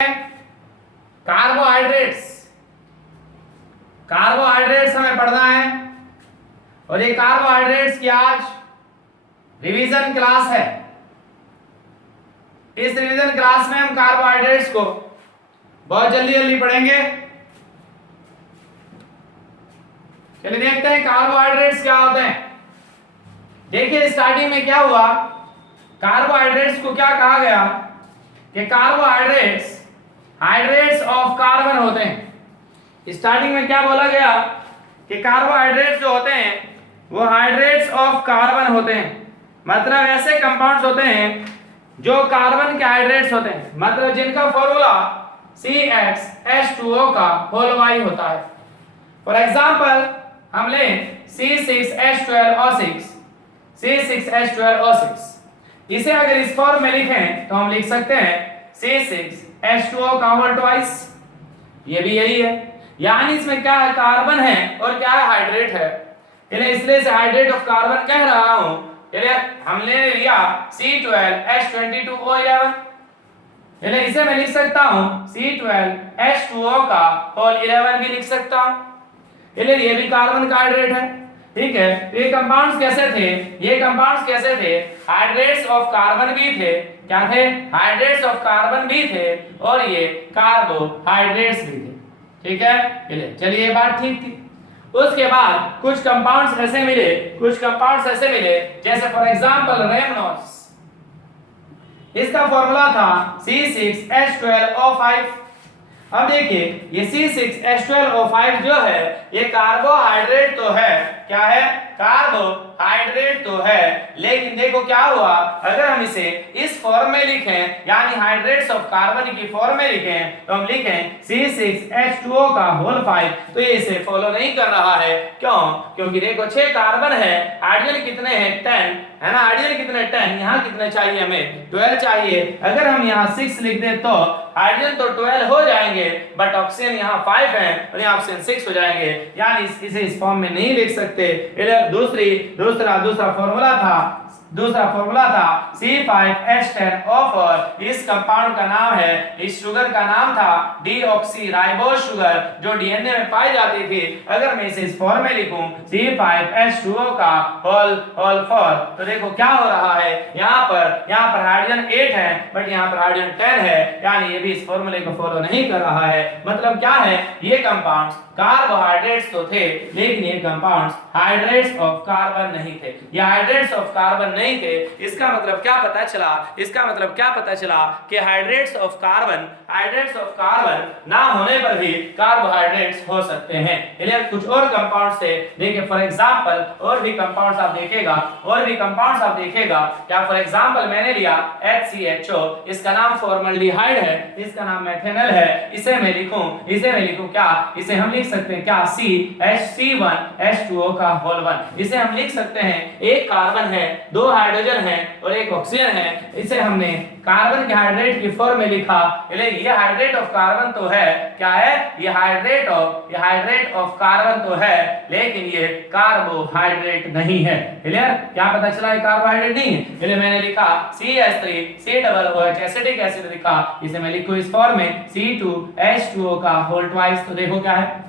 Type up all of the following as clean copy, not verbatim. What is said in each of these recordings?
Carbohydrates. Carbohydrates हमें पढ़ना है और ये कार्बोहाइड्रेट्स की आज रिवीजन क्लास है। इस रिवीजन क्लास में हम कार्बोहाइड्रेट्स को बहुत जल्दी जल्दी पढ़ेंगे। चलिए देखते हैं कार्बोहाइड्रेट्स क्या होते हैं। देखिए स्टार्टिंग में क्या हुआ, कार्बोहाइड्रेट्स को क्या कहा गया कि कार्बोहाइड्रेट्स हाइड्रेट्स ऑफ कार्बन होते हैं। स्टार्टिंग में क्या बोला गया कि कार्बोहाइड्रेट्स जो होते हैं वो हाइड्रेट्स ऑफ कार्बन होते हैं, मतलब ऐसे कंपाउंड्स होते हैं जो कार्बन के हाइड्रेट्स होते हैं, मतलब जिनका फॉर्मूला CHH2O का होल वाई होता है। फॉर एग्जांपल हम लें C6H12O6, C6H12O6। इसे अगर इस फॉर्म में लिखें तो हम लिख सकते हैं C6H2O का होल ट्वाइस। ये भी यही है, यानी इसमें क्या है, कार्बन है और क्या है, हाइड्रेट है। इसलिए इसे हाइड्रेट ऑफ कार्बन कह रहा हूं। हमने लिया C12H22O11, इसे मैं लिख सकता हूं C12H2O का होल 11 भी लिख सकता हूं। ये भी कार्बन का हाइड्रेट है, ठीक है। तो ये कंपाउंड्स कैसे थे, ये कंपाउंड्स कैसे थे, हाइड्रेट्स ऑफ कार्बन भी थे। क्या थे, हाइड्रेट्स ऑफ कार्बन भी थे और ये कार्बोहाइड्रेट्स भी थे, ठीक है। चलिए ये बात ठीक थी। उसके बाद कुछ कंपाउंड्स ऐसे मिले, जैसे फॉर एग्जांपल रेमनोस। इसका फॉर्मूला था C6H12O5। अब देखिए ये C6H12O5 जो है ये कार्बोहाइड्रेट तो है, क्या है, कार्बोहाइड्रेट तो है, लेकिन देखो क्या हुआ, अगर हम इसे इस फॉर्म में लिखें, यानी हाइड्रेट्स ऑफ कार्बन की फॉर्म में लिखें, तो हम लिखें C6H2O का होल 5, तो ये इसे फॉलो नहीं कर रहा है। क्यों? क्योंकि देखो 6 कार्बन है, हाइड्रोजन कितने हैं, 10 है ना। हाइड्रोजन कितने, 10। यहाँ कितने चाहिए, हमें 12 चाहिए। अगर हम यहाँ 6 लिख दें तो हाइड्रोजन तो 12 हो जाएंगे, बट ऑक्सीजन यहाँ 5 है और यहाँ ऑक्सीजन 6 हो जाएंगे, यानी इसे इस फॉर्म में नहीं लिख सकते। दूसरा फॉर्मूला था C5H10O4। इस कंपाउंड का नाम है, इस शुगर का नाम था डीऑक्सीराइबोस शुगर, जो डीएनए में पाई जाती थी। अगर मैं इसे इस फॉर्म में लिखूं C5H2O का होल 4, तो देखो क्या हो रहा है, यहाँ पर हाइड्रोजन 8 है, बट यहाँ पर हाइड्रोजन 10 है, यानी ये भी इस फॉर्मूले को फॉलो नहीं कर रहा है। मतलब क्या है, ये कंपाउंड्स कार्बोहाइड्रेट्स तो थे, लेकिन ये कंपाउंड्स हाइड्रेट्स ऑफ कार्बन नहीं थे। ये हाइड्रेट्स ऑफ कार्बन नहीं थे। इसका मतलब क्या पता चला कि हाइड्रेट्स ऑफ कार्बन ना होने पर भी कार्बोहाइड्रेट्स हो सकते हैं। इसलिए कुछ और कंपाउंड्स थे, देखिए फॉर एग्जांपल और भी कंपाउंड्स आप देखेगा क्या। फॉर एग्जांपल मैंने लिया HCHO, इसका नाम फॉर्मल्डिहाइड है, इसका नाम मेथेनॉल है। इसे मैं लिखूं क्या, इसे हम लिख सकते हैं क्या, CH3H2O का होल 1। इसे हम लिख सकते हैं, एक कार्बन है, 2 हाइड्रोजन है और एक ऑक्सीजन है। इसे हमने कार्बन के हाइड्रेट की फॉर्म में लिखा। ये हाइड्रेट ऑफ कार्बन तो है, क्या है, ये हाइड्रेट ऑफ कार्बन तो है, लेकिन ये कार्बोहाइड्रेट नहीं है। क्लियर? क्या पता चला, ये कार्बोहाइड्रेट नहीं है। इसलिए मैंने लिखा CH3COOH एसिटिक एसिड लिखा। इसे मैं लिखूं इस फॉर्म में C2H2O का होल ट्वाइस। तो देखो क्या है,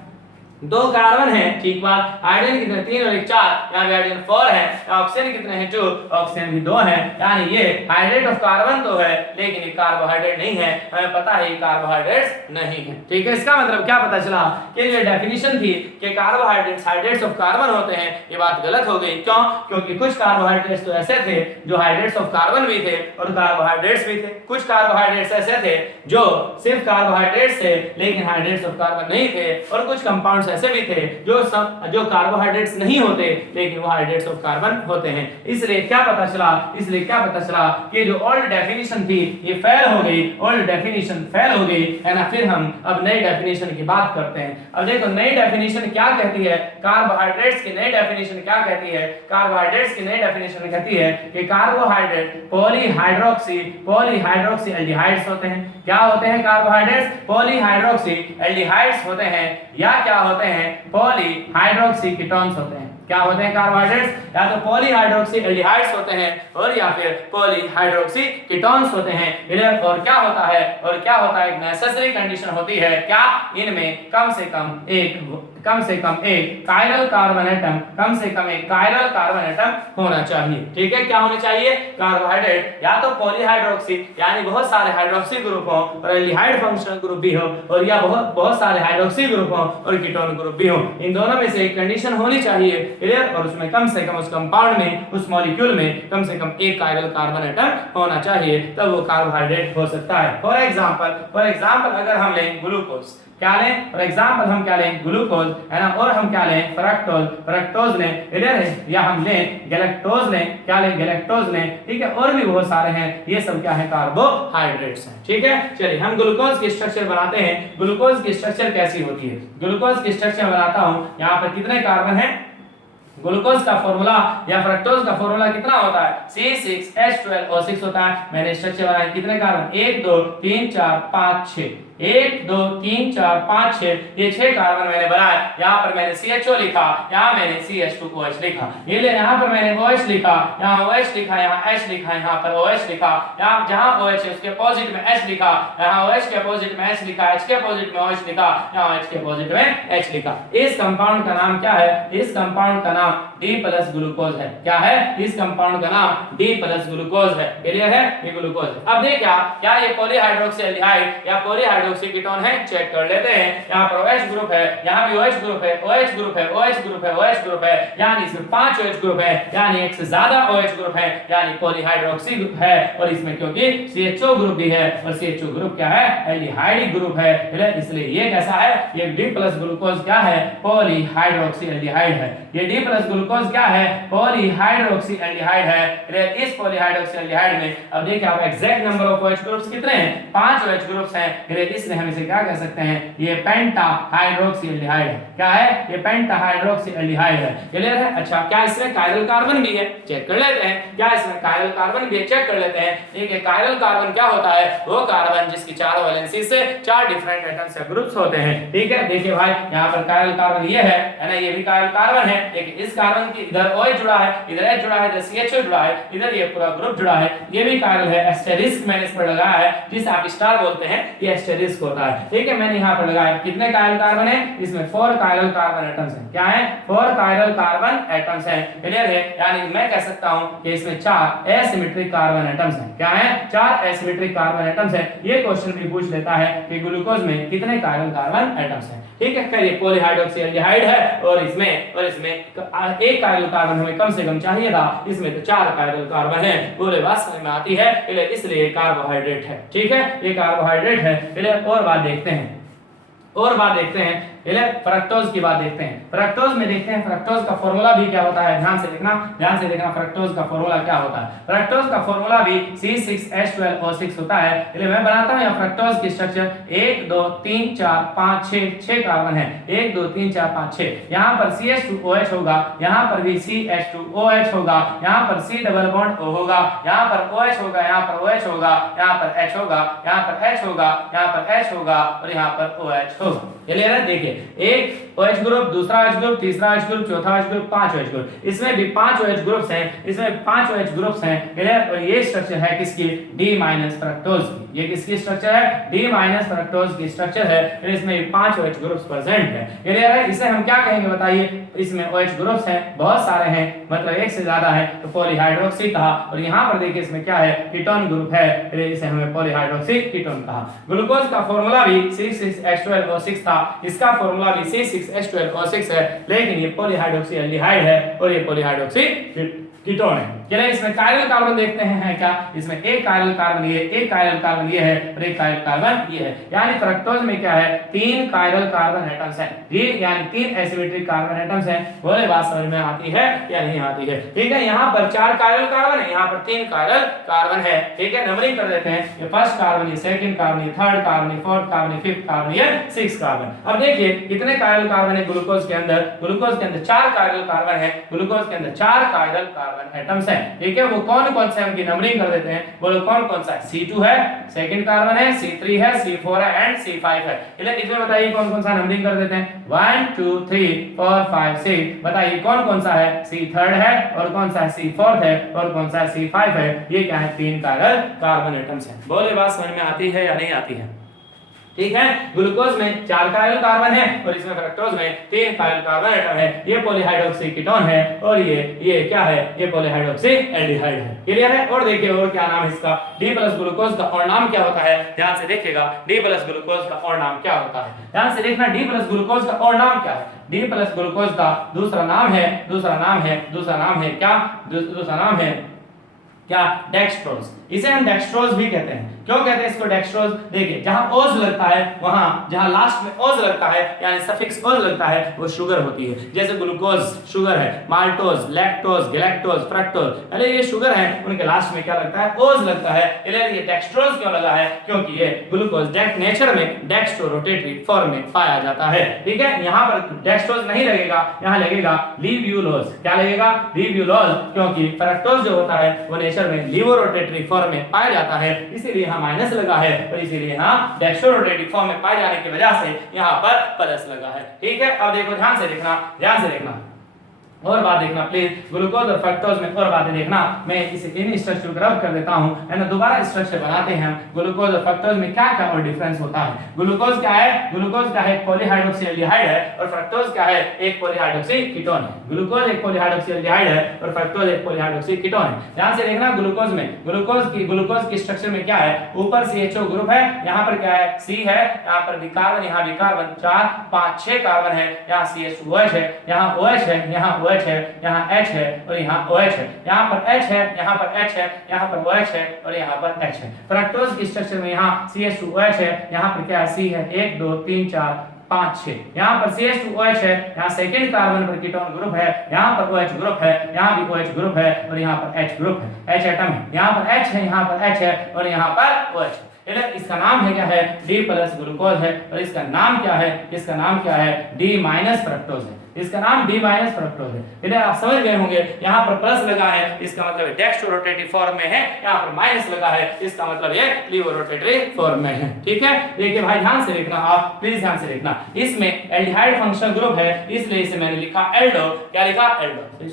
2 कार्बन है, ठीक बात। हाइड्रोजन कितने, 3 और 1 4, यहाँ पे हाइड्रोजन 4 है। ऑक्सीजन कितने हैं, 2, ऑक्सीजन भी 2 है, यानी ये हाइड्रेट ऑफ कार्बन तो है, लेकिन ये कार्बोहाइड्रेट नहीं है। हमें पता है ये कार्बोहाइड्रेट्स नहीं है, ठीक है। इसका मतलब क्या पता चला कि ये डेफिनेशन थी कि कार्बोहाइड्रेट्स हाइड्रेट्स ऑफ कार्बन होते हैं, ये बात गलत हो गई। क्यों? क्योंकि कुछ कार्बोहाइड्रेट्स तो ऐसे थे जो हाइड्रेट्स ऑफ कार्बन भी थे और कार्बोहाइड्रेट्स भी थे। कुछ कार्बोहाइड्रेट्स ऐसे थे जो सिर्फ कार्बोहाइड्रेट्स थे लेकिन हाइड्रेट्स ऑफ कार्बन नहीं थे, और कुछ कंपाउंड्स ऐसे भी थे जो कार्बोहाइड्रेट्स नहीं होते लेकिन वो हाइड्रेट्स ऑफ कार्बन होते हैं। इसलिए क्या पता चला कि जो ओल्ड डेफिनेशन थी ये फेल हो गई, है ना। फिर हम अब नई डेफिनेशन की बात करते हैं। अब देखो नई डेफिनेशन क्या कहती है, कार्बोहाइड्रेट्स की नई डेफिनेशन क्या कहती है। कार्बोहाइड्रेट्स की नई डेफिनेशन कहती है कि कार्बोहाइड्रेट पॉलीहाइड्रोक्सी एल्डिहाइड्स होते हैं। क्या होते हैं कार्बोहाइड्रेट्स? पॉलीहाइड्रोक्सी एल्डिहाइड्स होते हैं, या क्या होते हैं, पॉलीहाइड्रोक्सी कीटोन्स होते हैं। क्या होते हैं कार्बोहाइड्रेट्स? या तो पॉलीहाइड्रोक्सी एल्डिहाइड्स होते हैं और या फिर पॉलीहाइड्रोक्सी कीटोन्स होते हैं। और क्या होता है एक नेसेसरी कंडीशन होती है क्या, इनमें कम से कम एक कायरल कार्बन एटम होना चाहिए। ठीक है, क्या होना चाहिए? कार्बोहाइड्रेट या तो पॉलीहाइड्रोक्सी यानी बहुत सारे हाइड्रोक्सी ग्रुप हो और एल्डिहाइड फंक्शनल ग्रुप भी हो, और या बहुत सारे हाइड्रोक्सी ग्रुप हो और कीटोन ग्रुप भी हो। इन दोनों में से एक कंडीशन होनी चाहिए, क्लियर? और उसमें कम से कम उस कंपाउंड में, उस मॉलिक्यूल में कम से कम एक कायरल कार्बन एटम होना चाहिए, तब वो कार्बोहाइड्रेट हो सकता है। फॉर एग्जांपल अगर हम लें ग्लूकोज, क्या लें? फॉर एग्जांपल हम क्या लें? ग्लूकोज, है ना। और हम क्या लें? फ्रक्टोज लें, क्लियर है? या हम लें गैलेक्टोज लें, क्या लें? गैलेक्टोज लें, ठीक है। और भी बहुत सारे हैं, ये सब क्या है? कार्बोहाइड्रेट्स हैं। ठीक है, चलिए हम ग्लूकोज की स्ट्रक्चर बनाते हैं। ग्लूकोज की स्ट्रक्चर कैसी होती है? ग्लूकोज की स्ट्रक्चर बनाता हूं। यहाँ पर कितने कार्बन है? ग्लूकोज का फॉर्मूला या फ्रक्टोज का फॉर्मूला कितना होता है? C6H12O6 होता है। मैंने स्ट्रक्चर बनाया, कितने कार्बन? 1 2 3 4 5 6, 1 2 3 4 5 6, ये 6 कार्बन मैंने बनाए। यहाँ पर मैंने CHO लिखा, यहाँ मैंने CH2OH लिखा, ये ले यहाँ पर मैंने OH लिखा, यहाँ OH लिखा, यहाँ H लिखा, यहाँ पर OH लिखा, यहाँ जहाँ OH है उसके अपोजिट में H लिखा, यहाँ OH के अपोजिट में H लिखा, H के अपोजिट में OH लिखा, यहाँ H के अपोजिट में H लिखा। इस कंपाउंड का नाम क्या है? इस कंपाउंड का नाम D प्लस ग्लूकोज है। क्या है? इस कंपाउंड का नाम D प्लस ग्लूकोज है। क्लियर है? ये ग्लूकोज है। अब देखिए क्या ये पॉलीहाइड्रोक्सी एल्डिहाइड या पॉलीहाइड्रोक्सी कीटोन है? चेक कर लेते हैं। यहाँ पर OH ग्रुप है, यहाँ भी OH ग्रुप है, OH ग्रुप है, OH ग्रुप है, OH ग्रुप है, यानी इसमें 5 OH ग्रुप है, यानी एक से ज्यादा OH ग्रुप है, यानी पॉलीहाइड्रोक्सी ग्रुप है। और इसमें क्योंकि CHO ग्रुप भी है और CHO ग्रुप क्या है? एल्डिहाइड ग्रुप है, इसलिए ये कैसा है? ये D प्लस ग्लूकोज क्या है? पॉलीहाइड्रोक्सी एल्डिहाइड है। ये D प्लस ग्लूकोज क्या है? पॉलीहाइड्रोक्सी एल्डिहाइड है। इस पॉलीहाइड्रोक्सी एल्डिहाइड में अब देखिए आप exact number of OH groups कितने हैं? 5 OH ग्रुप्स हैं। इसलिए हम इसे क्या कह सकते हैं? ये पेंटाहाइड्रोक्सी एल्डिहाइड है। क्या है? ये पेंटाहाइड्रोक्सी एल्डिहाइड है। क्लियर है? अच्छा, क्या इसमें कायरल कार्बन भी है? चेक कर लेते हैं। क्या इसमें कायरल कार्बन भी है? चेक कर लेते हैं। देखिए कायरल कार्बन क्या होता है? वो कार्बन जिसकी 4 वैलेंसी से 4 डिफरेंट एटम्स या ग्रुप्स होते हैं। ठीक है, देखिए भाई यहाँ पर कायरल कार्बन ये है ना, ये भी कायरल कार्बन है। देखिए इस कार्बन की इधर OH जुड़ा है, इधर H जुड़ा है, इधर CHO जुड़ा है, इधर ये पूरा ग्रुप जुड़ा है, ये भी कायरल है। एस्टेरिस्क मैंने इस पर लगाया है, जिसे आप स्टार बोलते हैं, ये एस्टेरिस्क होता है। ठीक है, मैंने यहाँ पर लगाया। कितने कायरल कार्बन है? इसमें 4 कायरल कार्बन एटम्स हैं। क्या है? 4 कायरल कार्बन एटम्स हैं। क्लियर है? यानी मैं कह सकता हूँ कि इसमें 4 एसिमेट्रिक कार्बन एटम्स हैं। क्या है? 4 एसिमेट्रिक कार्बन एटम्स हैं। ये क्वेश्चन भी पूछ लेता है कि ग्लूकोज में कितने कायरल कार्बन एटम्स हैं। ठीक है, खैर ये पॉलीहाइड्रोक्सी एल्डिहाइड है और इसमें एक कायरल कार्बन हमें कम से कम चाहिए था, इसमें तो 4 कायरल कार्बन है। पूरे बात समझ में आती है, इसलिए कार्बोहाइड्रेट है। ठीक है, ये कार्बोहाइड्रेट है। चलिए और बात देखते हैं। फ्रक्टोज की बात देखते हैं। फ्रक्टोज में देखते हैं फ्रक्टोज का फार्मूला भी क्या होता है। ध्यान से देखना फ्रक्टोज का फार्मूला क्या होता है। फ्रक्टोज का फार्मूला भी C6H12O6 होता है। चलिए मैं बनाता हूं यहां फ्रक्टोज की स्ट्रक्चर। 1 2 3 4 5 6 कार्बन है। 1 2 3 4 5 6। यहां पर CH2OH होगा, यहां पर भी CH2OH होगा, यहां पर C डबल बॉन्ड O होगा, यहां पर OH होगा, यहां पर OH होगा, यहां पर H होगा, यहां पर H होगा, यहां पर H होगा और यहां पर OH होगा। क्लियर है? देखिए एक OH ग्रुप, दूसरा OH ग्रुप, तीसरा OH ग्रुप, चौथा OH ग्रुप, 5 OH ग्रुप। इसमें भी 5 OH ग्रुप्स हैं, इसमें 5 OH ग्रुप्स हैं। क्लियर? और ये स्ट्रक्चर है किसकी? D माइनस फ्रक्टोज की। ये किसकी स्ट्रक्चर है? D माइनस फ्रक्टोज की स्ट्रक्चर है। फिर इसमें 5 OH ग्रुप्स प्रेजेंट है। क्लियर है? इसे हम क्या कहेंगे बताइए? इसमें OH ग्रुप्स हैं, बहुत सारे हैं, मतलब एक से ज्यादा है, तो पॉलीहाइड्रोक्सी कहा। और यहाँ पर देखिए इसमें क्या है? कीटोन ग्रुप है, इसे हमें पॉलीहाइड्रोक्सी कीटोन कहा। ग्लूकोज का फार्मूला भी C6H12O6 था, इसका फार्मूला भी C6H12O6 है, लेकिन ये पॉलीहाइड्रोक्सी एल्डिहाइड है और ये पॉलीहाइड्रोक्सी कीटोन है। चलिए इसमें कायरल कार्बन देखते हैं क्या? इसमें एक कायरल कार्बन ये, एक कायरल कार्बन ये है और एक कायरल कार्बन ये है। यानी फ्रक्टोज में क्या है? 3 कायरल कार्बन एटम्स हैं। ये यानी 3 एसिमेट्रिक कार्बन एटम्स हैं। बोले बात समझ में आती है या नहीं आती है? ठीक है, यहाँ पर 4 कायरल कार्बन है, यहाँ पर 3 कायरल कार्बन है। ठीक है, नंबरिंग कर देते हैं। ये फर्स्ट कार्बन, ये सेकंड कार्बन, ये थर्ड कार्बन, ये फोर्थ कार्बन, ये फिफ्थ कार्बन, ये 6 कार्बन। अब देखिए कितने कायरल कार्बन है ग्लूकोज के अंदर? ग्लूकोज के अंदर 4 कायरल कार्बन है। ग्लूकोज के अंदर 4 कायरल कार्बन कार्बन एटम्स हैं। ठीक है, वो कौन कौन से, उनकी नंबरिंग कर देते हैं। बोलो कौन कौन सा है। C2 है, सेकंड कार्बन है, C3 है, C4 है एंड C5 है। इसमें बताइए कौन कौन सा नंबरिंग कर देते हैं। 1 2 3 4 5 6, बताइए कौन कौन सा है। C3 है और कौन सा है, C4 है और कौन सा है, C5 है। ये क्या है, 3 कार्बन एटम्स हैं। बोले बात समझ में आती है या नहीं आती है। ठीक है, ग्लूकोज में 4 कायरल कार्बन है और इसमें फ्रक्टोज में 3 कायरल कार्बन एटम है। ये पॉलीहाइड्रोक्सी कीटोन है और ये क्या है, ये पॉलीहाइड्रोक्सी एल्डिहाइड है। क्लियर है। और देखिए और क्या नाम है इसका, D प्लस ग्लूकोज का और नाम क्या होता है, ध्यान से देखिएगा। D प्लस ग्लूकोज का और नाम क्या होता है, ध्यान से देखना। D प्लस ग्लूकोज का और नाम क्या है। D प्लस ग्लूकोज का दूसरा नाम है क्या, डेक्सट्रोज। इसे हम डेक्सट्रोज भी कहते हैं। क्यों कहते हैं इसको डेक्सट्रोज, देखिए जहां ओज लगता है, वहां जहां लास्ट में ओज लगता है यानी सफिक्स ओज लगता है, वो शुगर होती है। जैसे ग्लूकोज शुगर है, माल्टोज, लैक्टोज, गैलेक्टोज, फ्रक्टोज, अरे ये शुगर है, उनके लास्ट में क्या लगता है, ओज लगता है। ये डेक्सट्रोज क्यों लगा है, क्योंकि ये ग्लूकोज नेचर में डेक्स्ट्रो रोटेटरी फॉर्म में पाया जाता है। ठीक है, यहां पर डेक्सट्रोज नहीं लगेगा, यहां लगेगा लिब्यूलोज। क्या लगेगा, लिब्यूलोज, क्योंकि फ्रक्टोज जो होता है वो नेचर में लिवो रोटेटरी फॉर्म में पाया जाता है, इसीलिए यहां माइनस लगा है और इसीलिए यहां डेक्स्ट्रो रोटेटरी फॉर्म में पाए जाने की वजह से यहां पर प्लस लगा है। ठीक है, अब देखो ध्यान से देखना और बात देखना प्लीज। ग्लूकोज और फ्रक्टोज में और बातें देखना। मैं इसे इन स्ट्रक्चर को रब कर देता हूं, है ना। दोबारा स्ट्रक्चर बनाते हैं हम। ग्लूकोज और फ्रक्टोज में क्या क्या और डिफरेंस होता है। ग्लूकोज क्या है, ग्लूकोज का है पॉलीहाइड्रोक्सी एल्डिहाइड है और फ्रक्टोज क्या है, एक पॉलीहाइड्रोक्सी कीटोन है। ग्लूकोज एक पॉलीहाइड्रोक्सी एल्डिहाइड है और फ्रक्टोज एक पॉलीहाइड्रोक्सी कीटोन है। ध्यान से देखना, ग्लूकोज की स्ट्रक्चर में क्या है, ऊपर CHO ग्रुप है, यहां पर क्या है, C है, यहां पर भी कार्बन, यहां भी कार्बन, 4 5 6 कार्बन है, यहां CH2OH है, यहां OH है, यहां OH है, यहां H है और यहां OH है, यहां पर H है, यहां पर H है, यहां पर OH है और यहां पर H है। फ्रक्टोज की स्ट्रक्चर में यहां CH2OH है, यहां पर क्या है, C है, 1 2 3 4 5 6, यहां पर CH2OH है, यहां सेकंड कार्बन पर कीटोन ग्रुप है, यहां पर OH ग्रुप है, यहां भी OH ग्रुप है और यहां पर H ग्रुप है, H एटम है, यहां पर H है, यहां पर H है और यहां पर OH है। इसका नाम है क्या है, D प्लस ग्लूकोज है और इसका नाम क्या है, D माइनस फ्रक्टोज है। इसका नाम D माइनस फ्रक्टोज है। इधर आप समझ गए होंगे, यहाँ पर प्लस लगा है इसका मतलब डेक्स्ट्रो रोटेटरी फॉर्म में है, यहाँ पर माइनस लगा है इसका मतलब ये लीवो रोटेटरी फॉर्म में है। ठीक है, देखिए भाई ध्यान से देखना, आप प्लीज ध्यान से देखना। इसमें एल्डिहाइड फंक्शनल ग्रुप है, इसलिए इसे मैंने लिखा एल्डो। क्या लिखा, एल्डो।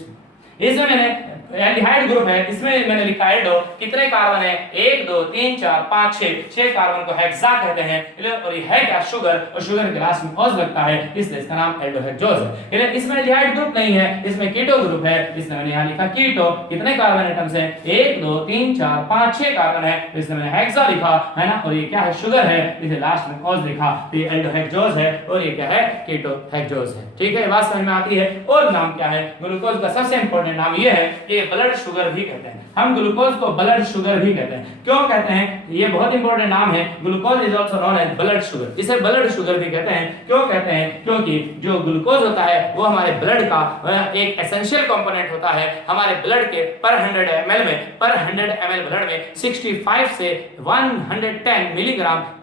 इसमें मैंने एल्डिहाइड ग्रुप है, इसमें मैंने लिखा एल्डो। कितने कार्बन है, 1 2 3 4 5 6 कार्बन को हेक्सा कहते हैं। और ये है क्या, शुगर, और शुगर के लास्ट में ओज लगता है, इसलिए इसका नाम एल्डोहेक्सोज है। इसमें एल्डिहाइड ग्रुप नहीं है, इसमें कीटो ग्रुप है, इसलिए मैंने यहां लिखा कीटो। कितने कार्बन एटम्स हैं, 1 2 3 4 5 6 कार्बन है, इसलिए मैंने हेक्सा लिखा, है ना। और ये क्या है, शुगर है, इसे लास्ट में ओज लिखा, तो ये एल्डोहेक्सोज है और ये क्या है, कीटोहेक्सोज है। ठीक है, बात समझ में आती है। और नाम क्या है ग्लूकोज का, सबसे इंपॉर्टेंट नाम ये है कि ब्लड शुगर भी कहते हैं। हम ग्लूकोज को ब्लड शुगर भी कहते हैं। क्यों कहते हैं, ये बहुत इंपॉर्टेंट नाम है। Glucose is also known as blood sugar, इसे ब्लड शुगर भी कहते हैं। क्यों कहते हैं, क्योंकि जो ग्लूकोज होता है वो हमारे ब्लड का एक एसेंशियल कंपोनेंट होता है। हमारे ब्लड के पर 100 ml ब्लड में 65 से 110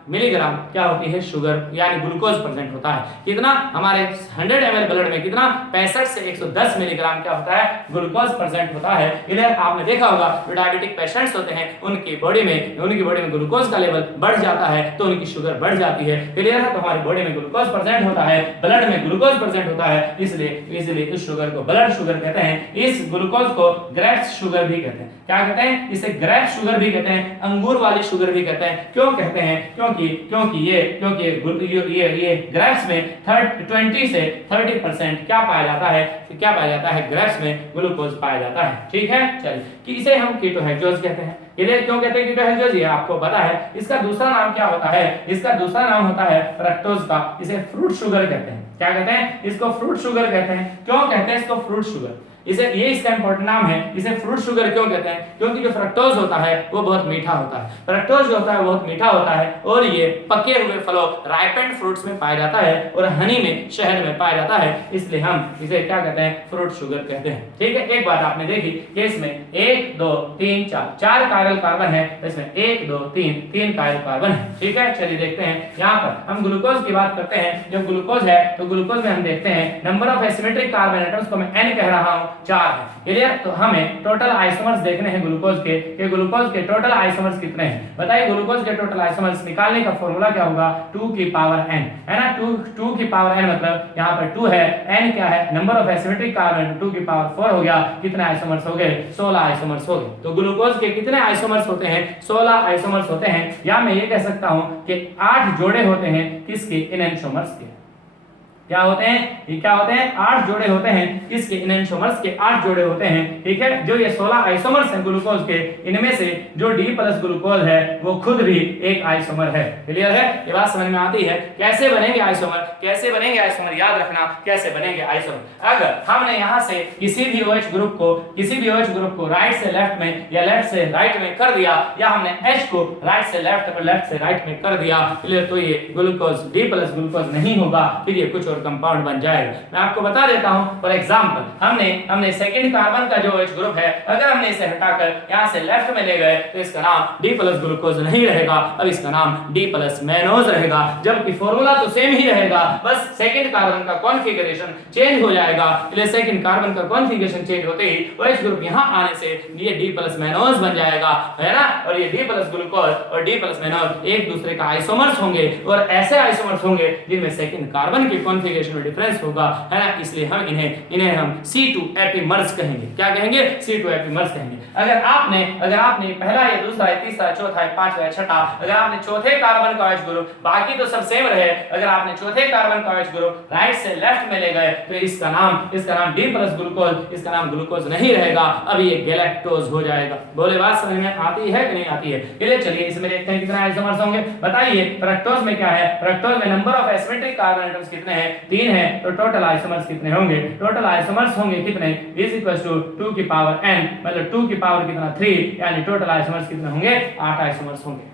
मिलीग्राम क्या होती है, शुगर यानी ग्लूकोज प्रेजेंट होता है। कितना, हमारे 100 ml ब्लड में कितना, 65 से 110 मिलीग्राम क्या होता है, ग्लूकोज प्रेजेंट होता है। इधर आपने देखा होगा जो डायबिटिक पेशेंट्स होते हैं उनकी बॉडी में ग्लूकोज का लेवल बढ़ जाता है तो उनकी शुगर बढ़ जाती है। क्लियर है, तो हमारी बॉडी में ग्लूकोज प्रेजेंट होता है, ब्लड में ग्लूकोज प्रेजेंट होता है, इसलिए इस शुगर को ब्लड शुगर कहते हैं। इस ग्लूकोज को ग्रेप्स शुगर भी कहते हैं। क्या कहते हैं, इसे ग्रेप्स शुगर भी कहते हैं, अंगूर वाली शुगर भी कहते हैं। क्यों कहते हैं, क्योंकि ये ग्रेप्स में 20 से 30% क्या पाया जाता है, ग्रेप्स में ग्लूकोज पाया जाता है। ठीक है, चलिए कि इसे हम कीटोहेक्सोज कहते हैं। इन्हें क्यों कहते हैं कीटोहेक्सोज, ये आपको पता है। इसका दूसरा नाम क्या होता है, इसका दूसरा नाम होता है फ्रक्टोज का, इसे फ्रूट शुगर कहते हैं। क्या कहते हैं, इसको फ्रूट शुगर कहते हैं। क्यों कहते हैं इसको फ्रूट शुगर, ये इसका इंपॉर्टेंट नाम है। इसे फ्रूट शुगर क्यों कहते हैं, क्योंकि जो फ्रक्टोज होता है वो बहुत मीठा होता है। फ्रक्टोज जो होता है बहुत मीठा होता है और ये पके हुए फलों, राइपेंड फ्रूट्स में पाया जाता है और हनी में, शहद में पाया जाता है, इसलिए हम इसे क्या कहते हैं, फ्रूट शुगर कहते हैं। ठीक है, एक बात आपने देखी कि इसमें 1 2 3 4 कायरल कार्बन है, इसमें 1 2 3 कायरल कार्बन है। ठीक है, चलिए देखते हैं। यहाँ पर हम ग्लूकोज की बात करते हैं। जो ग्लूकोज है तो ग्लूकोज में हम देखते हैं number of asymmetric carbon atoms को मैं n कह रहा हूँ 4 है। क्लियर? तो हमें टोटल आइसोमर्स देखने हैं ग्लूकोज के कि ग्लूकोज के टोटल आइसोमर्स कितने हैं। बताइए ग्लूकोज के टोटल आइसोमर्स निकालने का फॉर्मूला क्या होगा, 2 की पावर n, है ना। 2 की पावर n मतलब यहाँ पर 2 है, n क्या है, नंबर ऑफ एसिमेट्रिक कार्बन, 2 की पावर 4 हो गया। कितने आइसोमर्स हो गए, 16 आइसोमर्स हो गए। तो ग्लूकोज के कितने आइसोमर्स होते हैं, 16 आइसोमर्स होते हैं। या मैं ये कह सकता हूं कि 8 जोड़े होते हैं किसके, एनेंटियोमर्स के। क्या होते हैं, ये क्या होते हैं, 8 जोड़े होते हैं किसके, एनेंटियोमर्स के 8 जोड़े होते हैं। ठीक है, जो ये 16 आइसोमर्स हैं ग्लूकोज के, इनमें से जो D प्लस ग्लूकोज है वो खुद भी एक आइसोमर है। क्लियर है, ये बात समझ में आती है। कैसे बनेंगे आइसोमर, कैसे बनेंगे आइसोमर, याद रखना कैसे बनेंगे आइसोमर। अगर हमने यहाँ से किसी भी OH ग्रुप को राइट से लेफ्ट में या लेफ्ट से राइट में कर दिया, या हमने H को राइट से लेफ्ट और लेफ्ट से राइट में कर दिया, क्लियर, तो ये ग्लूकोज D प्लस ग्लूकोज नहीं होगा, फिर ये कुछ और कंपाउंड बन जाएगा। मैं आपको बता देता हूं, फॉर एग्जांपल हमने सेकंड कार्बन का जो OH ग्रुप है, अगर हमने इसे हटाकर यहां से लेफ्ट में ले गए तो इसका नाम D प्लस ग्लूकोज नहीं रहेगा, अब इसका नाम D प्लस मैनोज रहेगा। जबकि फॉर्मूला तो सेम ही रहेगा, बस सेकंड कार्बन का कॉन्फ़िगरेशन चेंज हो जाएगा। इसलिए सेकंड कार्बन का कॉन्फ़िगरेशन चेंज होते ही OH ग्रुप यहां आने से ये D प्लस मैनोज बन जाएगा, है ना। और ये D प्लस ग्लूकोज और D प्लस मैनोज एक दूसरे का आइसोमर्स होंगे, और ऐसे आइसोमर्स होंगे जिनमें सेकंड कार्बन की कॉन्फ़िगरेशन में डिफरेंस होगा, है ना। इसलिए हम इन्हें हम C2 एपिमर्स कहेंगे। क्या कहेंगे, C2 एपिमर्स कहेंगे। अगर आपने पहला या दूसरा या तीसरा चौथा या पांचवा या छठा, अगर आपने चौथे कार्बन का OH ग्रुप, बाकी तो सब सेम रहे, अगर आपने चौथे कार्बन का OH ग्रुप राइट से लेफ्ट में ले गए तो इसका नाम D प्लस ग्लूकोज, इसका नाम ग्लूकोज नहीं रहेगा, अब ये गैलेक्टोज हो जाएगा। बोले बात समझ में आती है कि नहीं आती है। चलिए इसमें देखते हैं कितने आइसोमर्स होंगे। बताइए फ्रक्टोज में क्या है, फ्रक्टोज में number of asymmetric carbon atoms कितने हैं, 3 है। तो टोटल आइसोमर्स कितने होंगे, टोटल आइसोमर्स होंगे कितने, इज इक्वल टू 2 की पावर n, मतलब 2 की पावर कितना 3, यानी टोटल आइसोमर्स कितने होंगे, 8 आइसोमर्स होंगे।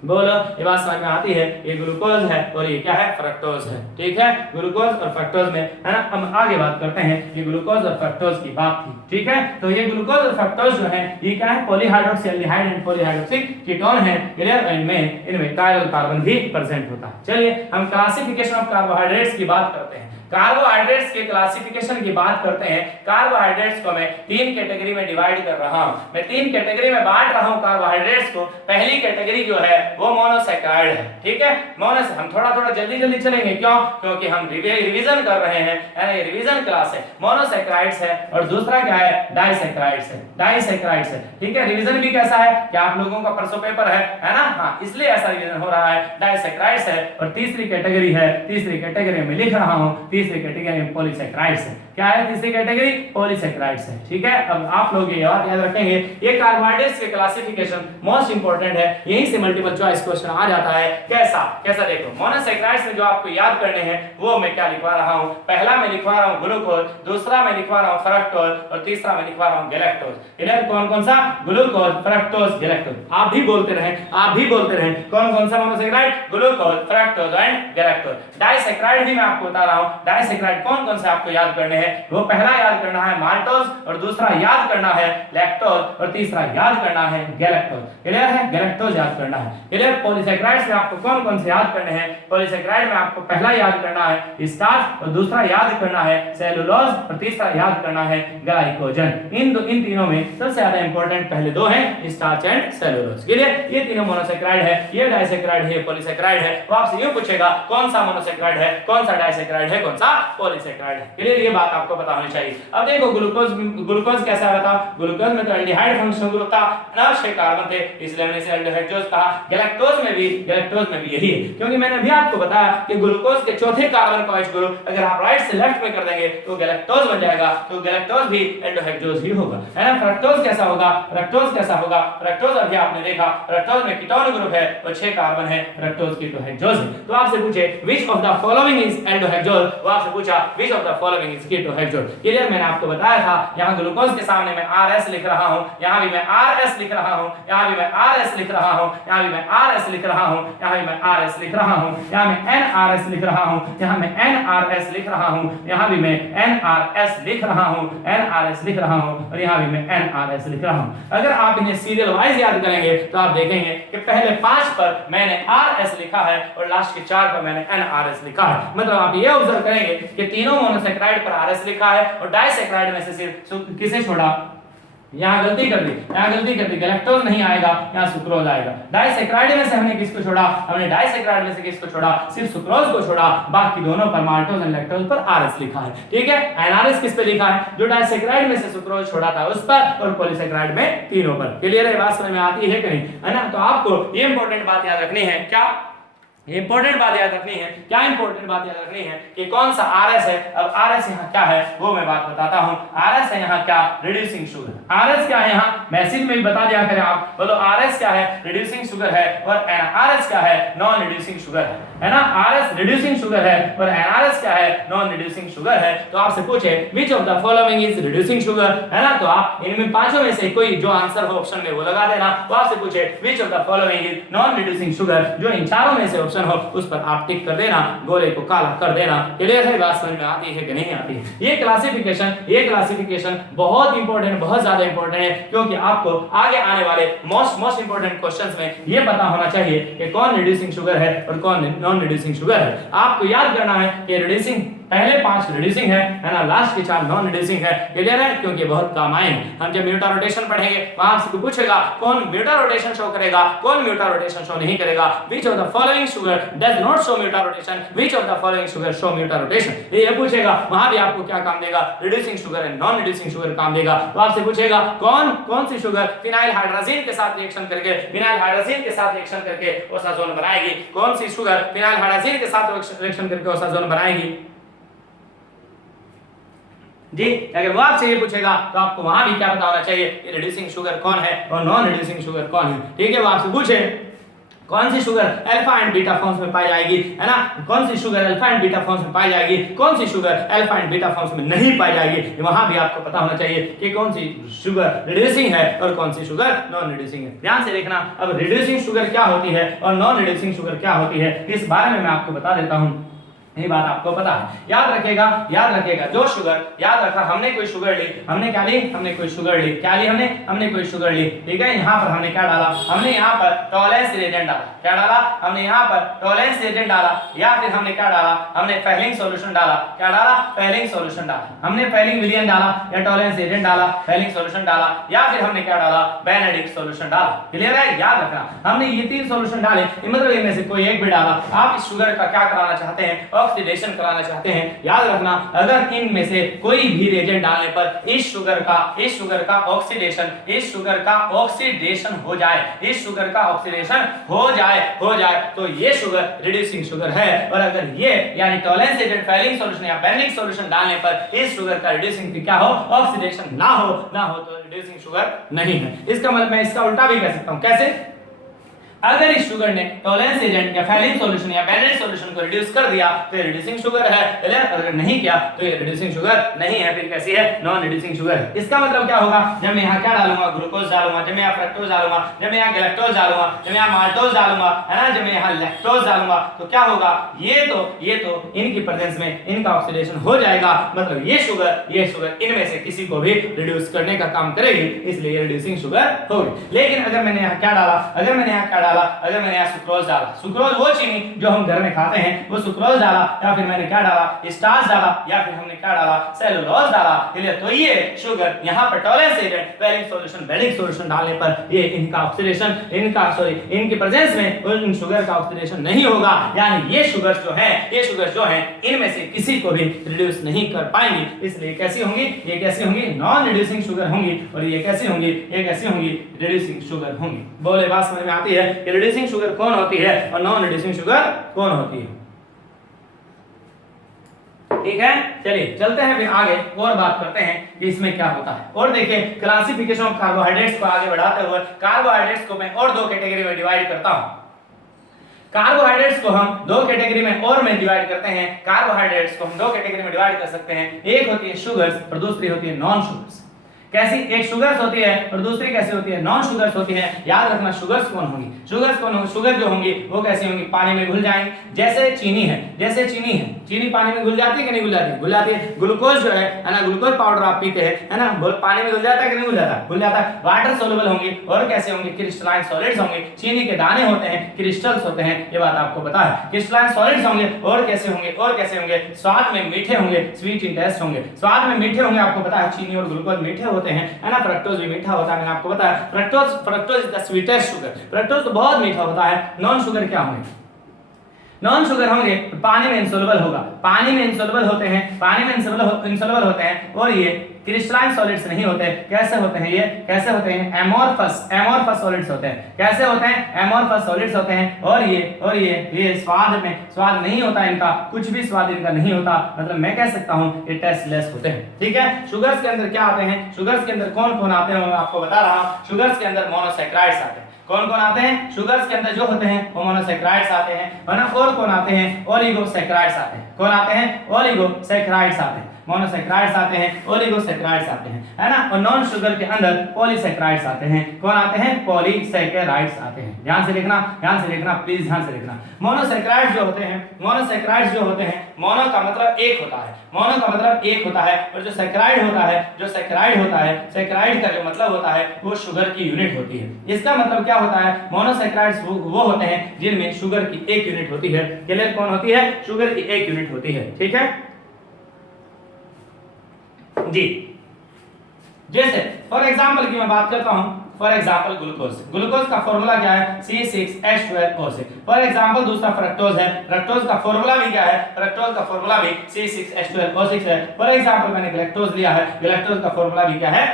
बोलो, ये बात समझ में आती है। ये ग्लूकोज है और ये क्या है, फ्रक्टोज है। ठीक है, ग्लूकोज और फ्रक्टोज में, है ना। हम आगे बात करते हैं, ये ग्लूकोज और फ्रक्टोज की बात थी। ठीक है, तो ये ग्लूकोज और फ्रक्टोज जो है ये क्या है, polyhydroxy aldehyde and polyhydroxy ketone है। क्लियर, इनमें कायरल कार्बन भी प्रेजेंट होता है। चलिए हम क्लासिफिकेशन ऑफ कार्बोहाइड्रेट्स की बात करते हैं। कार्बोहाइड्रेट्स के क्लासिफिकेशन की बात करते हैं। कार्बोहाइड्रेट्स को मैं 3 कैटेगरी में डिवाइड कर रहा हूं, मैं 3 कैटेगरी में बांट रहा हूं कार्बोहाइड्रेट्स को। पहली कैटेगरी जो है वो मोनोसैकेराइड है। ठीक है, हम थोड़ा जल्दी चलेंगे, क्यों, क्योंकि हम रिवीजन कर रहे हैं, यानी रिवीजन क्लास है। मोनोसैकेराइड्स है और दूसरा क्या है, डाइसैकेराइड्स है। ठीक है, रिवीजन भी कैसा है, क्या आप लोगों का परसों पेपर है ना, हाँ, इसलिए ऐसा रिवीजन हो रहा है। डाइसैकेराइड्स है और तीसरी कैटेगरी में लिख रहा हूं, तीसरी कैटेगरी में पॉलीसैकेराइड्स है। क्या है तीसरी कैटेगरी, पॉलीसैकेराइड्स है। ठीक है, अब आप लोग ये बात याद रखेंगे, ये कार्बोहाइड्रेट्स के क्लासिफिकेशन मोस्ट इंपॉर्टेंट है, यहीं से मल्टीपल चॉइस क्वेश्चन आ जाता है। कैसा देखो, मोनोसैकेराइड्स में जो आपको याद करने हैं वो मैं क्या लिखवा रहा हूं, पहला मैं लिखवा रहा हूं ग्लूकोज, दूसरा मैं लिखवा रहा हूं फ्रक्टोज और तीसरा मैं लिखवा रहा हूं गैलेक्टोज। इधर कौन सा, ग्लूकोज, फ्रक्टोज, गैलेक्टोज। आप भी बोलते रहें कौन सा monosaccharide, glucose, fructose and galactose. Disaccharide भी मैं आपको बता रहा हूं, डाइसैकेराइड कौन से आपको याद करने हैं, वो पहला याद करना है माल्टोज और दूसरा याद करना है लैक्टोज और तीसरा याद करना है गैलेक्टोज। क्लियर है, गैलेक्टोज याद करना है। क्लियर, पॉलीसैकेराइड्स में आपको कौन से याद करने हैं, पॉलीसैकेराइड में आपको पहला याद करना है स्टार्च और दूसरा याद करना है सेलुलोज और तीसरा याद करना है ग्लाइकोजन। इन तीनों में सबसे ज्यादा इंपॉर्टेंट पहले दो हैं, स्टार्च एंड सेलुलोज। क्लियर, ये तीनों मोनोसैकेराइड है, ये डाइसैकेराइड है, पॉलीसैकेराइड है। तो आपसे यूं पूछेगा कौन सा मोनोसैकेराइड है, कौन सा डाइसैकेराइड है, कौन सा पॉलीसैकेराइड है। क्लियर, ये बात आपको पता होनी चाहिए। अब देखो ग्लूकोज कैसा रहता, ग्लूकोज में तो एल्डिहाइड फंक्शनल ग्रुप था ना, 6 कार्बन थे, इसलिए हमने इसे एल्डिहाइडोज कहा। गैलेक्टोज में भी यही है, क्योंकि मैंने अभी आपको बताया कि ग्लूकोज के चौथे कार्बन का OH ग्रुप अगर आप राइट से लेफ्ट में कर देंगे तो गैलेक्टोज बन जाएगा, तो गैलेक्टोज भी एल्डिहाइडोज ही होगा, है ना। फ्रक्टोज कैसा होगा, फ्रक्टोज अभी आपने देखा, फ्रक्टोज में कीटोन ग्रुप है और 6 कार्बन है, फ्रक्टोज कीटोहेक्सोज है। तो आपसे पूछे which of the following is aldohexose, वो आपसे पूछा which of the following is ketohexose. Clear, मैंने आपको बताया था, यहां ग्लूकोज के सामने मैं RS लिख रहा हूं, यहां भी मैं RS लिख रहा हूं, यहां भी मैं RS लिख रहा हूं, यहां भी मैं RS लिख रहा हूं, यहां भी मैं RS लिख रहा हूं, यहां मैं NRS लिख रहा हूं, यहां मैं NRS लिख रहा हूं, यहां भी मैं NRS लिख रहा हूं, NRS लिख रहा हूं और यहां भी मैं NRS लिख रहा हूं। अगर आप इन्हें सीरियल वाइज याद करेंगे तो आप देखेंगे कि पहले 5 पर मैंने RS लिखा है और लास्ट के 4 पर मैंने NRS लिखा है। मतलब आप ये ऑब्जर्व करेंगे करेंगे कि तीनों मोनोसेक्राइड पर आरएस लिखा है और डाइसेक्राइड में से सिर्फ किसे छोड़ा, यहाँ गलती कर दी, गैलेक्टोज नहीं आएगा, यहाँ सुक्रोज आएगा। डाइसेक्राइड में से हमने किसको छोड़ा, हमने डाइसेक्राइड में से किसको छोड़ा, सिर्फ सुक्रोज को छोड़ा, बाकी दोनों पर माल्टोज एंड लैक्टोज पर आरएस लिखा है। ठीक है, एनआरएस किस पे लिखा है, जो डाइसेक्राइड में से सुक्रोज छोड़ा था उस पर, और पॉलीसेक्राइड में तीनों पर। क्लियर है, बात समझ में आती है कि नहीं, है ना। तो आपको ये इंपॉर्टेंट बात याद रखनी है, क्या इंपॉर्टेंट बात याद रखनी है, क्या इंपॉर्टेंट बात याद रखनी है कि कौन सा आरएस है। अब आरएस यहाँ क्या है वो मैं बात बताता हूँ। आरएस है यहाँ क्या, रिड्यूसिंग शुगर। आरएस क्या है यहाँ, मैसेज में भी बता दिया करें आप, बोलो आरएस क्या है, रिड्यूसिंग शुगर है, और एनआरएस क्या है, नॉन रिड्यूसिंग शुगर है ना। आरएस रिड्यूसिंग शुगर है और एनआरएस क्या है, नॉन रिड्यूसिंग शुगर है। तो आपसे पूछे which of the following is reducing sugar, है ना, तो आप इनमें पांचों में से कोई जो आंसर हो ऑप्शन में वो लगा देना। तो आपसे पूछे which of the following is non reducing sugar, जो इन चारों में से ऑप्शन हो उस पर आप टिक कर देना, गोले को काला कर देना। क्लियर है, बात समझ में आती है कि नहीं आती है। ये क्लासिफिकेशन बहुत इंपॉर्टेंट, बहुत ज्यादा इंपॉर्टेंट है, क्योंकि आपको आगे आने वाले मोस्ट इंपॉर्टेंट क्वेश्चंस में ये पता होना चाहिए कि कौन रिड्यूसिंग शुगर है और कौन नॉन रिड्यूसिंग शुगर है। आपको याद करना है कि रिड्यूसिंग पहले 5 रिड्यूसिंग है ना, लास्ट के 4 नॉन रिड्यूसिंग है। क्लियर है, क्योंकि बहुत काम आएंगे। हम जब म्यूटा रोटेशन पढ़ेंगे वहां आपसे पूछेगा कौन म्यूटा रोटेशन शो करेगा, कौन म्यूटा रोटेशन शो नहीं करेगा। Which of the following sugar does not show mutarotation, which of the following sugar show mutarotation, ये पूछेगा। वहां भी आपको क्या काम देगा, reducing sugar and non reducing sugar काम देगा। तो आपसे पूछेगा कौन सी शुगर फिनाइल हाइड्रोजन के साथ रिएक्शन करके ओसाजोन बनाएगी, कौन सी शुगर फिनाइल हाइड्रोजन के साथ रिएक्शन करके ओसाजोन बनाएगी जी। अगर वो आपसे ये पूछेगा तो आपको वहां भी क्या पता होना चाहिए कि रिड्यूसिंग शुगर कौन है और नॉन रिड्यूसिंग शुगर कौन है। ठीक है, वो आपसे पूछे कौन सी sugar alpha and beta forms में पाई जाएगी, है ना, कौन सी sugar alpha and beta forms में पाई जाएगी, कौन सी sugar alpha and beta forms में नहीं पाई जाएगी। वहां भी आपको पता होना चाहिए कि कौन सी शुगर रिड्यूसिंग है और कौन सी शुगर नॉन रिड्यूसिंग है। ध्यान से देखना, अब रिड्यूसिंग शुगर क्या होती है और नॉन रिड्यूसिंग शुगर क्या होती है, इस बारे में मैं आपको बता देता हूं। ये बात आपको पता है, याद रखेगा जो शुगर, याद रखा हमने कोई शुगर ली, हमने क्या ली, हमने कोई शुगर ली, क्या ली हमने कोई शुगर ली। ठीक है, यहाँ पर हमने क्या डाला, हमने यहाँ पर टॉलरेंस रिएजेंट डाला, क्या डाला, हमने यहाँ पर टॉलरेंस रिएजेंट डाला, या फिर हमने क्या डाला, हमने फेलिंग सॉल्यूशन डाला, क्या डाला, फेलिंग सॉल्यूशन डाला, हमने फेलिंग विलियन डाला या टॉलरेंस रिएजेंट डाला, फेलिंग सॉल्यूशन डाला, या फिर हमने क्या डाला, बेनेडिक्ट सॉल्यूशन डाला। क्लियर है, याद रखना हमने ये 3 सॉल्यूशन डाले, मतलब इनमें से कोई एक भी डाला। आप इस शुगर का क्या कराना चाहते हैं, ऑक्सीडेशन कराना चाहते हैं। याद रखना, अगर इनमें से कोई भी रिएजेंट डालने पर इस शुगर का ऑक्सीडेशन हो जाए, इस शुगर का ऑक्सीडेशन हो जाए तो ये शुगर रिड्यूसिंग शुगर है। और अगर ये यानी टॉलरेंस एजेंट, फेलिंग सॉल्यूशन या बेनेडिक्ट सॉल्यूशन डालने पर इस शुगर का रिड्यूसिंग क्या हो, ऑक्सीडेशन ना हो तो रिड्यूसिंग शुगर नहीं है। इसका मतलब मैं इसका उल्टा भी कह सकता हूं, कैसे, अगर इस शुगर ने टॉलरेंस एजेंट या फेलिंग सॉल्यूशन या बेनेडिक्ट सॉल्यूशन को रिड्यूस कर दिया तो ये रिड्यूसिंग शुगर है, अगर नहीं किया तो ये रिड्यूसिंग शुगर नहीं है, फिर कैसी है, नॉन रिड्यूसिंग शुगर है। इसका मतलब क्या होगा, जब मैं यहाँ क्या डालूंगा, ग्लूकोज डालूंगा, जब मैं यहाँ फ्रक्टोज डालूंगा, जब मैं यहाँ गैलेक्टोज डालूंगा, जब मैं यहाँ माल्टोज डालूंगा, है ना, जब मैं यहाँ लैक्टोज डालूंगा, तो क्या होगा, ये तो इनकी प्रेजेंस में इनका ऑक्सीडेशन हो जाएगा। मतलब ये शुगर इनमें से किसी को भी रिड्यूस करने का काम करेगी, इसलिए रिड्यूसिंग शुगर होगी। लेकिन अगर मैंने यहाँ क्या डाला, अगर मैंने यहाँ सुक्रोज डाला, सुक्रोज वो चीनी जो हम घर में खाते हैं, वो सुक्रोज डाला, या फिर मैंने क्या डाला, स्टार्च डाला, या फिर हमने क्या डाला, सेलुलोज डाला, तो ये शुगर यहाँ पर Tollens reagent, Fehling solution, Benedict solution डालने पर ये इनका ऑक्सीडेशन, इनकी प्रेजेंस में इन शुगर का ऑक्सीडेशन नहीं होगा। यानी ये शुगर जो है इनमें से किसी को भी रिड्यूस नहीं कर पाएंगी, इसलिए कैसी होंगी, ये कैसी होंगी, नॉन रिड्यूसिंग शुगर होंगी, और ये कैसी होंगी, रिड्यूसिंग शुगर होंगी। बोले बात समझ में आती है कि रिड्यूसिंग शुगर कौन होती है और नॉन रिड्यूसिंग शुगर कौन होती है। ठीक है, चलिए चलते हैं फिर आगे और बात करते हैं कि इसमें क्या होता है। और देखिए, क्लासिफिकेशन ऑफ कार्बोहाइड्रेट्स को आगे बढ़ाते हुए कार्बोहाइड्रेट्स को मैं और 2 कैटेगरी में डिवाइड करता हूं। कार्बोहाइड्रेट्स को हम 2 कैटेगरी में और में डिवाइड करते हैं। कार्बोहाइड्रेट्स को हम 2 कैटेगरी में डिवाइड कर सकते हैं, एक होती है शुगर्स और दूसरी होती है नॉन शुगर्स। कैसी, एक शुगर्स होती है और दूसरी कैसी होती है, नॉन शुगर्स होती है। याद रखना, शुगर्स कौन होंगी, शुगर जो होंगी वो कैसी होंगी, पानी में घुल जाएंगी, जैसे चीनी है, चीनी पानी में घुल जाती है कि नहीं घुल जाती है? घुल जाती है। ग्लूकोज जो है ना, ग्लूकोज पाउडर आप पीते हैं है ना, पानी में घुल जाता है कि नहीं घुल जाता? घुल जाता है। वाटर सोल्यूबल होंगे और कैसे होंगे? क्रिस्टलाइन सॉलिड्स होंगे। चीनी के दाने होते हैं, क्रिस्टल्स होते हैं, ये बात आपको पता है। क्रिस्टलाइन सॉलिड्स होंगे और कैसे होंगे? और कैसे होंगे? स्वाद में मीठे होंगे, स्वीट इन टेस्ट होंगे। स्वाद में मीठे होंगे, आपको पता है चीनी और ग्लूकोज मीठे होते हैं है ना, फ्रक्टोज भी मीठा होता है, मैंने आपको बताया। Fructose is the sweetest sugar. Fructose तो बहुत मीठा होता है। नॉन शुगर क्या होंगे? नॉन शुगर होंगे तो पानी में इंसोल्युबल होगा, पानी में इंसोल्युबल होते हैं, पानी में इंसोल्युबल होते हैं और ये क्रिस्टलाइन सॉलिड्स नहीं होते। कैसे होते हैं ये? कैसे होते हैं? एमोर्फस सॉलिड्स होते हैं। कैसे होते हैं? एमोर्फस सॉलिड्स होते हैं। और ये स्वाद नहीं होता इनका, कुछ भी स्वाद इनका नहीं होता, मतलब मैं कह सकता हूं ये टेस्टलेस होते हैं। ठीक है। शुगर्स के अंदर क्या आते हैं? शुगर्स के अंदर कौन कौन आते हैं मैं आपको बता रहा हूं। शुगर्स के अंदर मोनोसैकराइड्स आते हैं। कौन कौन आते हैं? शुगर्स के अंदर जो होते हैं वो मोनोसैकराइड्स आते हैं है ना। और कौन आते हैं? ओलिगोसैकराइड्स आते हैं। कौन आते हैं? ओलिगोसैकराइड्स आते हैं। मोनोसैकराइड्स आते हैं, ओलिगोसैकराइड्स आते हैं है ना। और नॉन शुगर के अंदर पॉलीसैकराइड्स आते हैं। कौन आते हैं? पॉलीसैकराइड्स आते हैं। ध्यान से देखना प्लीज ध्यान से देखना। मोनोसैकराइड्स जो होते हैं, मोनो का मतलब एक होता है, मोनो का मतलब एक होता है, और जो सैकराइड होता है, सैकराइड का जो मतलब होता है वो शुगर की यूनिट होती है। इसका मतलब क्या होता है? मोनोसैकराइड्स वो होते हैं जिनमें शुगर की एक यूनिट होती है। क्लियर? कौन होती है? शुगर की एक यूनिट होती है। ठीक है जी। जैसे फॉर एग्जांपल की मैं बात करता हूं, फॉर एग्जांपल ग्लूकोज का फॉर्मूला क्या है? C6H12O6। फॉर एग्जांपल दूसरा फ्रक्टोज है, फ्रक्टोज का फॉर्मूला भी क्या है? फ्रक्टोज का फॉर्मूला भी C6H12O6 है। फॉर एग्जांपल मैंने गैलेक्टोज लिया है, गैलेक्टोज का फॉर्मूला भी क्या है?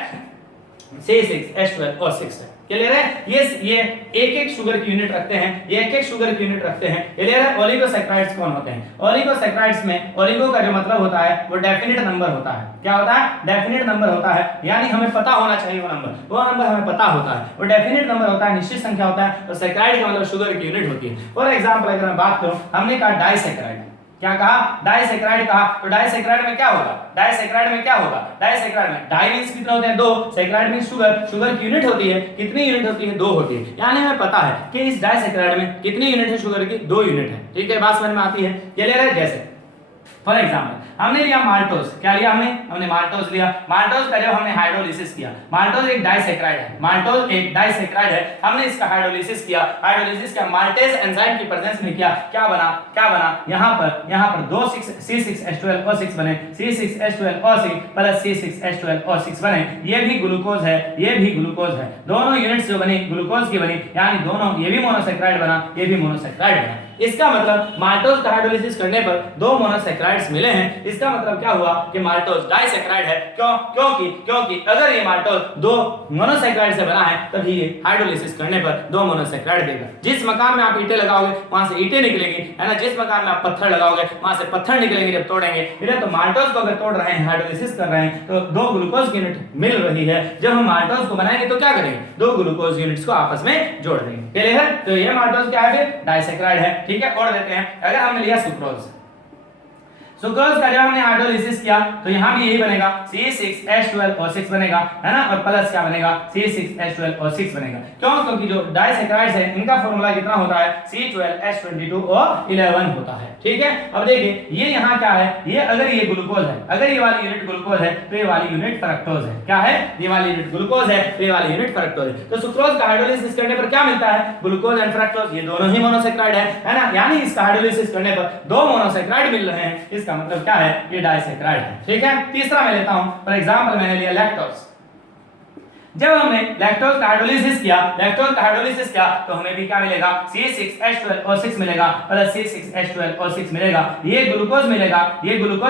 C6H12O6 है। क्लियर है? ये एक शुगर की यूनिट रखते हैं, ये एक शुगर की यूनिट रखते हैं। क्लियर है? ओलिगोसैकराइड्स कौन होते हैं? ओलिगोसैकराइड्स में ओलिगो का जो मतलब होता है वो डेफिनेट नंबर होता है। क्या होता है? डेफिनेट नंबर होता है, यानी हमें पता होना चाहिए वो नंबर हमें पता होता है। वो डेफिनेट नंबर होता है, निश्चित संख्या होता है। तो सैकराइड का मतलब शुगर की यूनिट होती है। फॉर एग्जांपल अगर मैं बात करूं, हमने कहा डाइसैकराइड। क्या कहा? डाइसैकराइड कहा। तो डाइसैकराइड में क्या होगा? डाइसैकराइड में डाई मींस कितने होते हैं? दो। सैकराइड मींस शुगर की यूनिट होती है। कितनी यूनिट होती है? दो होती है। यानी हमें पता है कि इस डाइसैकराइड में कितनी यूनिट है शुगर की? 2 यूनिट है। ठीक है, बात समझ में आती है? क्लियर है? जैसे फॉर एग्जांपल हमने लिया माल्टोज। क्या लिया हमने माल्टोज लिया। माल्टोज का जब हमने हाइड्रोलिसिस किया, माल्टोज एक डाइसैकराइड है, हमने इसका हाइड्रोलिसिस किया, माल्टेज एंजाइम की प्रेजेंस में किया। क्या बना? यहां पर 2 C6H12O6 बने, C6H12O6 प्लस C6H12O6 बने। ये भी ग्लूकोज है, दोनों यूनिट्स जो बनी ग्लूकोज की बनी, यानी दोनों, ये भी मोनोसैकराइड बना, ये भी मोनोसैकराइड बना। इसका मतलब माल्टोज का हाइड्रोलिसिस करने पर 2 मोनोसैकराइड्स मिले हैं। इसका मतलब क्या हुआ कि माल्टोज डाइसैकराइड है। क्योंकि अगर ये माल्टोज 2 मोनोसैकराइड से बना है तभी ये हाइड्रोलिसिस करने पर 2 मोनोसैकराइड देगा। जिस मकान में आप ईंटें लगाओगे वहां से ईंटें निकलेंगी है ना, जिस मकान में आप पत्थर लगाओगे वहां से पत्थर निकलेंगे जब तोड़ेंगे। तो माल्टोज को अगर तोड़ रहे हैं, हाइड्रोलिसिस कर रहे हैं, तो 2 ग्लूकोज की यूनिट मिल रही है। जब हम माल्टोज को बनाएंगे तो क्या करेंगे? 2 ग्लूकोज यूनिट्स को आपस में जोड़ देंगे। क्लियर है? तो ये माल्टोज क्या है? डाइसैकराइड है। ठीक है, और देते हैं। अगर हमने लिया सुक्रोज का जब हमने हाइड्रोलिसिस किया तो यहां भी यही बनेगा, C6H12O6 बनेगा है ना, और प्लस क्या बनेगा? C6H12O6 बनेगा। क्योंकि जो डाइसैकराइड्स है इनका फार्मूला कितना होता है? C12H22O11 होता है। ठीक है, अब देखिए ये यहां क्या है? ये अगर ये ग्लूकोज है, अगर ये वाली यूनिट ग्लूकोज है तो ये वाली यूनिट फ्रक्टोज है। क्या है? ये वाली यूनिट ग्लूकोज है तो ये वाली यूनिट फ्रक्टोज है। तो सुक्रोज का हाइड्रोलिसिस करने पर क्या मिलता है? ग्लूकोज एंड फ्रक्टोज, ये दोनों ही मोनोसैकराइड है ना, यानी इसका हाइड्रोलिसिस करने पर 2 मोनोसैकराइड मिल रहे हैं। इसका मतलब क्या है? ये डाइसैकराइड है। ठीक है, तीसरा मैं लेता हूं, फॉर एग्जांपल मैंने लिया लैक्टोज। जब हमने लैक्टोज का हाइड्रोलिसिस किया तो हमें भी क्या मिलेगा? C6H12O6 मिलेगा प्लस C6H12O6 मिलेगा। ये ग्लूकोज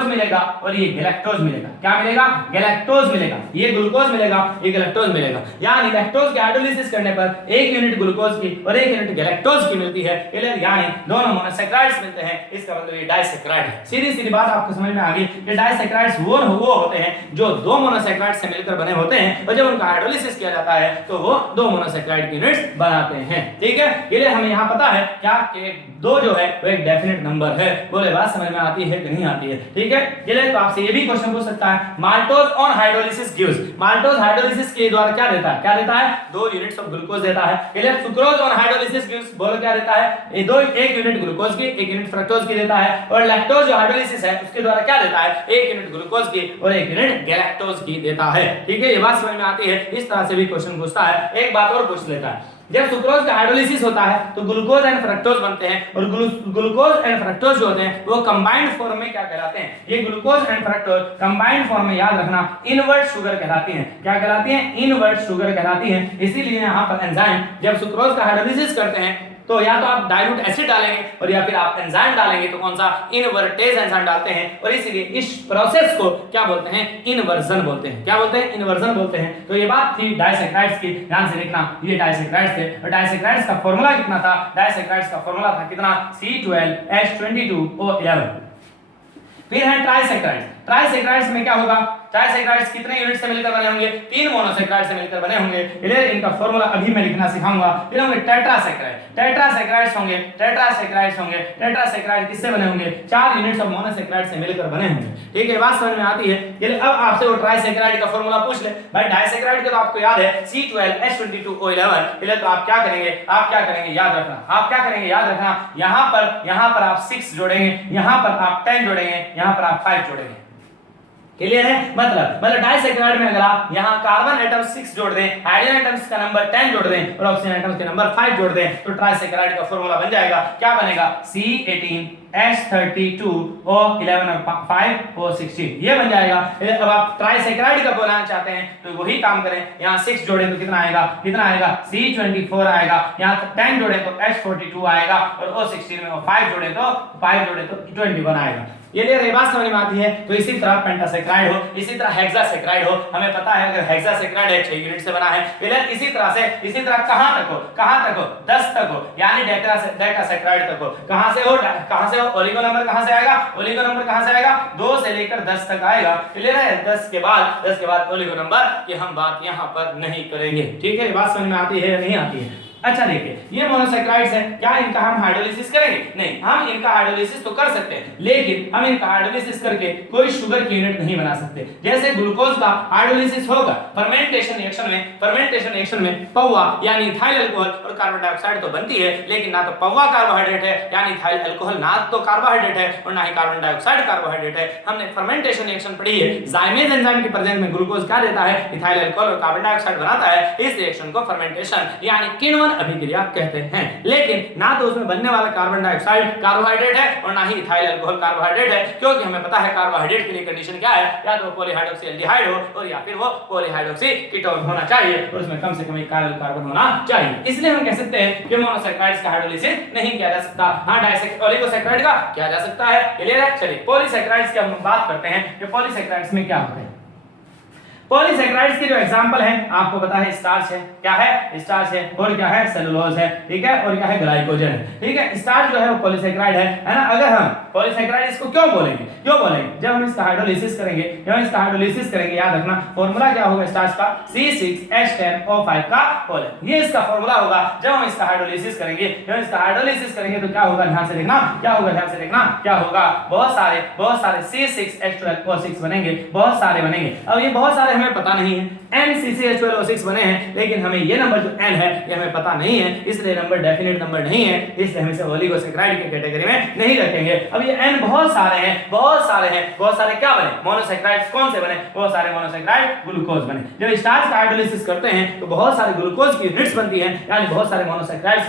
मिलेगा और ये गैलेक्टोज मिलेगा। क्या मिलेगा? गैलेक्टोज मिलेगा। ये ग्लूकोज मिलेगा, ये गैलेक्टोज मिलेगा। यानी लैक्टोज के हाइड्रोलिसिस करने पर 1 यूनिट ग्लूकोज की और 1 यूनिट गैलेक्टोज की मिलती है। यानी दोनों मोनोसैकराइड्स मिलते हैं। इसका मतलब ये डाइसैकराइड है। सीधी बात आपको समझ में आ गई कि डाइसैकराइड्स वो होते हैं जो 2 मोनोसैकराइड से मिलकर बने होते हैं, और जब उनका हाइड्रोलिसिस किया जाता है तो वो 2 मोनोसेक्राइड की यूनिट्स बनाते हैं। ठीक है, ये हमें यहाँ पता है क्या कि 2 जो है वो एक डेफिनेट नंबर है। बोले बात समझ में आती है कि नहीं आती है? ठीक है, चलिए तो आपसे ये भी क्वेश्चन पूछ सकता है, maltose on hydrolysis gives, maltose hydrolysis के द्वारा क्या देता है? क्या देता है? 2 यूनिट्स ऑफ ग्लूकोज देता है। चलिए सुक्रोज ऑन हाइड्रोलिसिस गिव्स, बोलो क्या देता है? ये 1 यूनिट ग्लूकोज की, 1 यूनिट फ्रक्टोज की देता है। और लैक्टोज जो हाइड्रोलिसिस है उसके द्वारा क्या देता है? 1 यूनिट ग्लूकोज की और 1 यूनिट गैलेक्टोज की देता है। ठीक है, ये बात समझ में आती है? इस तरह से भी क्वेश्चन पूछता है। एक बात और पूछ लेता है, जब सुक्रोज का हाइड्रोलिसिस होता है तो ग्लूकोज एंड फ्रक्टोज बनते हैं और ग्लूकोज एंड फ्रक्टोज जो होते हैं वो कंबाइंड फॉर्म में क्या कहलाते हैं? ये glucose and fructose combined form में याद रखना इनवर्ट शुगर कहलाती हैं। क्या कहलाती हैं? इनवर्ट शुगर कहलाती हैं। इसीलिए यहाँ पर एंजाइम जब सुक्रोज का हाइड्रोलिसिस करते हैं तो या तो आप डाइल्यूट एसिड डालेंगे और या फिर आप एंजाइम डालेंगे, तो कौन सा? इनवर्टेज एंजाइम डालते हैं। और इसलिए इस प्रोसेस को क्या बोलते हैं? इन्वर्जन बोलते हैं। क्या बोलते हैं? इन्वर्जन बोलते हैं। तो ये बात थी डाइसैकाराइड्स की, ध्यान से देखना, ये डाइसैकाराइड्स थे और डाइसैकाराइड्स का फार्मूला कितना था? डाइसैकाराइड्स का फार्मूला था कितना? C12H22O11। फिर है ट्राइसैकाराइड्स। ट्राइसैकाराइड्स में क्या होगा? ट्राइसैकाराइड्स कितने यूनिट से मिलकर बने होंगे? 3 मोनोसैकाराइड से मिलकर बने होंगे। इसलिए इनका फार्मूला अभी मैं लिखना सिखाऊंगा। फिर होंगे टेट्रासैकाराइड। टेट्रासैकाराइड्स होंगे, टेट्रासैकाराइड्स होंगे। टेट्रासैकाराइड किससे बने होंगे? 4 यूनिट्स ऑफ मोनोसैकाराइड से मिलकर बने होंगे। ठीक है, बात समझ में आती है? चलिए अब आपसे वो ट्राइसैकाराइड का फार्मूला पूछ ले। भाई डाइसैकाराइड का तो आपको याद है C12H22O11। इसलिए तो आप क्या करेंगे? आप क्या करेंगे? याद रखना। आप क्या करेंगे? याद रखना। यहां पर आप 6 जोड़ेंगे, यहां पर आप 10 जोड़ेंगे, यहां पर आप 5 जोड़ेंगे। क्लियर है? मतलब डाइसैकाराइड में अगर आप यहां कार्बन एटम 6 जोड़ दें, हाइड्रोजन एटम्स का नंबर 10 जोड़ दें और ऑक्सीजन एटम्स के नंबर 5 जोड़ दें तो ट्राइसैकाराइड का फार्मूला बन जाएगा। क्या बनेगा? C18H32O11 और 5O16 ये बन जाएगा। अब आप ट्राइसैकाराइड का बोलना चाहते हैं तो वही काम करें, यहां 6 जोड़ें तो कितना आएगा? कितना आएगा? C24 आएगा। यहां 10 जोड़े तो H42 आएगा और O16 में 5 जोड़े तो 21 आएगा। ये बात समझ में आती है? तो इसी तरह पेंटासैकाराइड हो, इसी तरह हेक्सासैकाराइड हो, हमें पता है अगर हेक्सासैकाराइड है 6 यूनिट से बना है। फिर इसी तरह कहां तक हो? कहां तक हो? 10 तक हो, यानी डेकासैकाराइड तक हो। कहां से हो? ओलिगो नंबर कहां से आएगा? ओलिगो नंबर कहां से आएगा? 2 से लेकर 10 तक आएगा। क्लियर है? 10 के बाद ओलिगो नंबर की हम बात यहां पर नहीं करेंगे। ठीक है, बात समझ में आती है या नहीं आती है? अच्छा देखिए, ये मोनोसैकाराइड्स हैं, क्या इनका हम हाइड्रोलिसिस करेंगे? नहीं, हम इनका हाइड्रोलिसिस तो कर सकते हैं, लेकिन हम इनका हाइड्रोलिसिस करके कोई शुगर की यूनिट नहीं बना सकते। जैसे ग्लूकोज का हाइड्रोलिसिस होगा फर्मेंटेशन रिएक्शन में पौवा यानी इथाइल अल्कोहल और कार्बन डाइऑक्साइड तो बनती है, लेकिन ना तो पौवा कार्बोहाइड्रेट है यानी इथाइल अल्कोहल, ना तो कार्बोहाइड्रेट है और ना ही कार्बन डाइऑक्साइड कार्बोहाइड्रेट है। हमने फर्मेंटेशन रिएक्शन पढ़ी है, जाइमेज एंजाइम के प्रेजेंस में ग्लूकोज क्या देता है? इथाइल अल्कोहल और कार्बन डाइऑक्साइड बनाता है। इस रिएक्शन को फर्मेंटेशन यानी किण्वन अभिक्रिया कहते हैं। लेकिन ना तो उसमें बनने वाला कार्बन डाइऑक्साइड कार्बोहाइड्रेट है और ना ही इथाइल अल्कोहल कार्बोहाइड्रेट है, क्योंकि हमें पता है कार्बोहाइड्रेट के लिए कंडीशन क्या है? या तो पॉलीहाइड्रोक्सी एल्डिहाइड हो और या फिर वो पॉलीहाइड्रोक्सी कीटोन होना चाहिए और उसमें कम से कम एक कार्बन होना चाहिए। इसलिए हम कह सकते हैं कि मोनोसैकाराइड्स का हाइड्रोलिसिस नहीं किया जा सकता। हां, ओलिगोसैकाराइड का किया जा सकता है। क्लियर है? चलिए पॉलीसैकाराइड्स की हम बात करते हैं कि पॉलीसैकाराइड्स में क्या होता है। पॉलीसैकाराइड्स के जो एग्जांपल हैं आपको पता है, स्टार्च है, क्या है? स्टार्च है, और क्या है? सेलुलोज है, ठीक है, और क्या है? ग्लाइकोजन है, ठीक है। स्टार्च जो है वो पॉलीसैकाराइड है ना। अगर हम पॉलीसैकाराइड इसको क्यों बोलेंगे? जब हम इसका हाइड्रोलिसिस करेंगे, याद रखना फॉर्मूला क्या होगा स्टार्च का? C6H10O5 का होल, ये इसका फॉर्मूला होगा। जब हम इसका हाइड्रोलिसिस करेंगे तो क्या होगा? ध्यान से देखना, क्या होगा? बहुत सारे C6H12O6 बनेंगे, बहुत सारे बनेंगे। अब ये बहुत सारे हमें पता नहीं है, NCCH12O6 बने हैं, लेकिन हमें ये नंबर जो N है ये हमें पता नहीं है, इसलिए नंबर डेफिनेट नंबर नहीं है, इसलिए हम इसे ओलिगोसैकाराइड की कैटेगरी में नहीं रखेंगे। अब ये N बहुत सारे क्या बने? मोनोसैकाराइड्स कौन से बने? बहुत सारे मोनोसैकाराइड ग्लूकोज बने। जब स्टार्च का हाइड्रोलिसिस करते हैं तो बहुत सारे ग्लूकोज की यूनिट्स बनती हैं, यानी बहुत सारे मोनोसैकाराइड्स